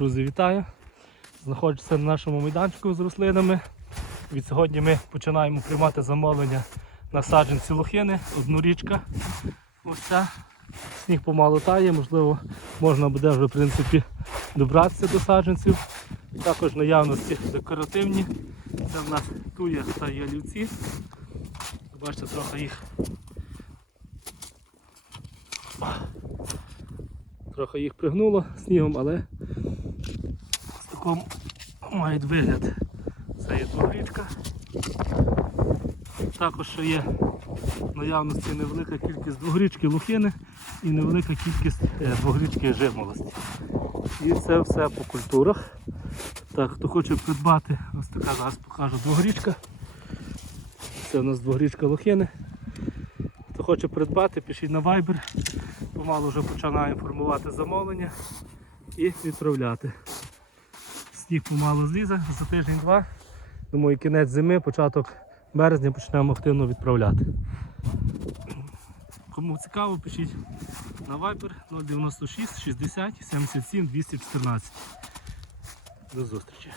Друзі, вітаю! Знаходжуся на нашому майданчику з рослинами. Від сьогодні ми починаємо приймати замовлення на саджанці лохини, однорічка. Ось ця. Сніг помалу тає, можливо, можна буде вже в принципі добратися до саджанців. Також наявності декоративні. Це в нас туя та ялівці. Бачите, трохи їх. Трохи їх пригнуло снігом, але з таким мають вигляд. Це є двогрічка. Також є наявності невелика кількість двогрічки лухини і невелика кількість е, двогрічки жимолості. І це все по культурах. Так, хто хоче придбати, ось така зараз покажу двогрічка. Це у нас двогрічка лохини. Хто хоче придбати, пишіть на Viber. Помалу вже починаємо формувати замовлення і відправляти. Сніг помалу злізе за тиждень-два. Думаю, кінець зими, початок березня почнемо активно відправляти. Кому цікаво, пишіть на Viber 096 60 77 214. До зустрічі.